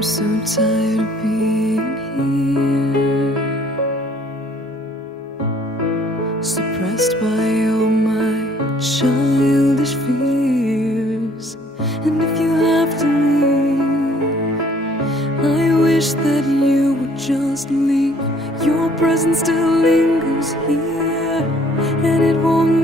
I'm so tired of being here, suppressed by all my childish fears. And if you have to leave, I wish that you would just leave. Your presence still lingers here, and it won't